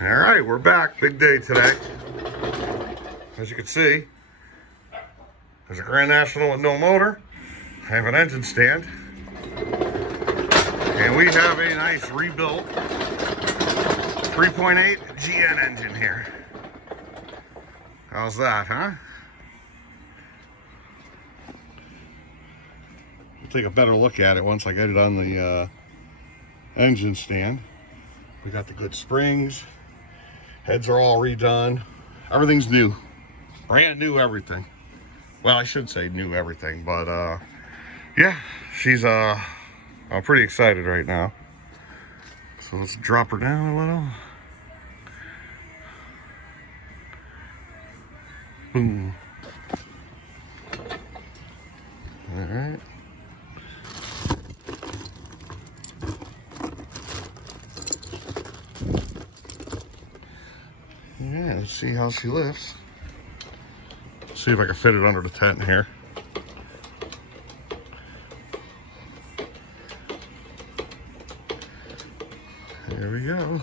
All right, we're back. Big day today. As you can see, there's a Grand National with no motor. I have an engine stand. And we have a nice rebuilt 3.8 GN engine here. How's that, huh? We'll take a better look at it once I get it on the engine stand. We got the good springs. Heads are all redone. Everything's new. Brand new everything. Well, I should say new everything, but yeah, she's I'm pretty excited right now. So let's drop her down a little. Boom. All right. Yeah, let's see how she lifts. See if I can fit it under the tent here. There we go.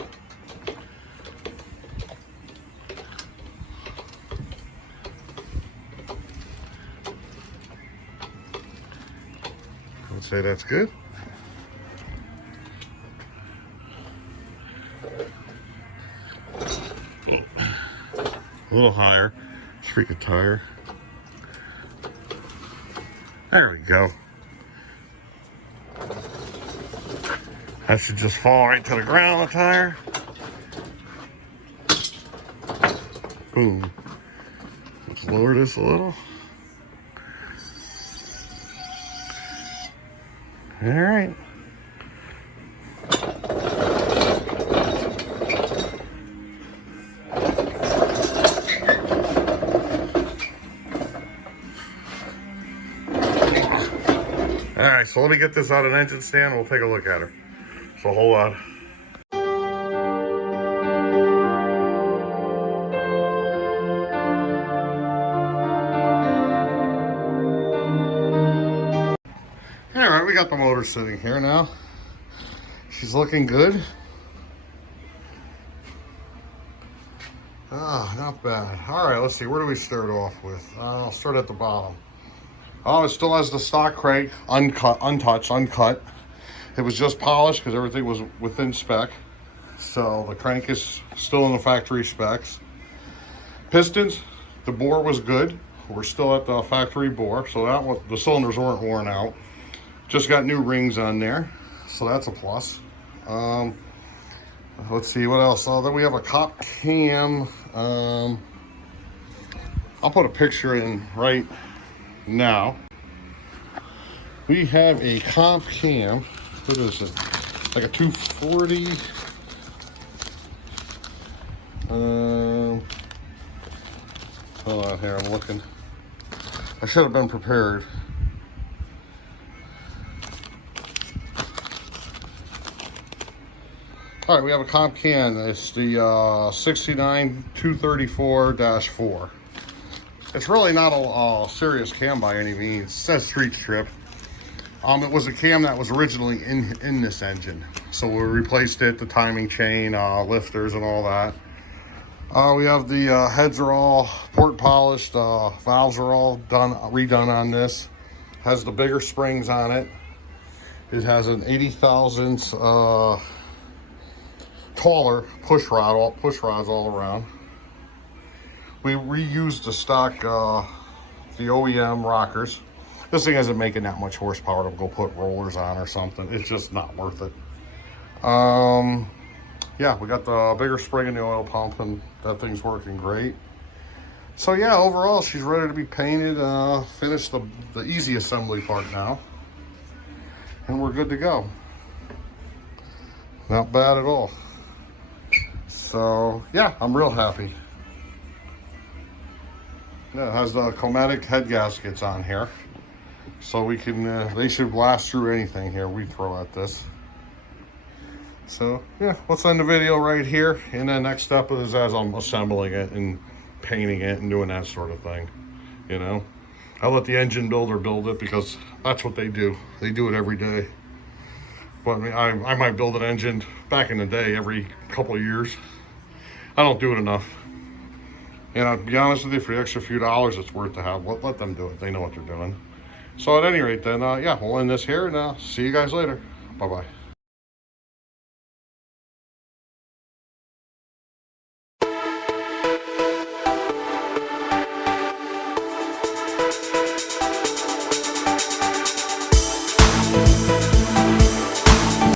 Let's say that's good. A little higher. Freaking tire. There we go. That should just fall right to the ground on the tire. Boom. Let's lower this a little. All right. All right, so let me get this out of an engine stand and we'll take a look at her. So hold on. All right, we got the motor sitting here now. She's looking good. Ah, not bad. All right, let's see, where do we start off with? I'll start at the bottom. Oh, it still has the stock crank, uncut, untouched, uncut. It was just polished because everything was within spec. So the crank is still in the factory specs. Pistons, the bore was good. We're still at the factory bore, so that was, the cylinders weren't worn out. Just got new rings on there, so that's a plus. Let's see what else. Then we have a cop cam. I'll put a picture in right now. We have a comp cam. What is it? Like a 240. Hold on here, I'm looking. I should have been prepared. All right, we have a comp can. It's the 69 234-4. It's really not a serious cam by any means. It says street strip. It was a cam that was originally in this engine. So we replaced it, the timing chain, lifters and all that. We have the heads are all port polished, valves are all redone on this. Has the bigger springs on it. It has an 80 thousandths taller push rods all around. We reused the stock, the OEM rockers. This thing isn't making that much horsepower to go put rollers on or something. It's just not worth it. Yeah, we got the bigger spring in the oil pump and that thing's working great. So yeah, overall she's ready to be painted, finish the easy assembly part now. And we're good to go. Not bad at all. So yeah, I'm real happy. Yeah, it has the chromatic head gaskets on here. So we can, they should blast through anything here we throw at this. So yeah, let's end the video right here. And then next step is as I'm assembling it and painting it and doing that sort of thing. You know, I'll let the engine builder build it because that's what they do. They do it every day. But I mean, I might build an engine back in the day every couple of years. I don't do it enough. And I'll be honest with you, for the extra few dollars, it's worth to have. Let them do it. They know what they're doing. So at any rate, then, yeah, we'll end this here, and see you guys later. Bye-bye.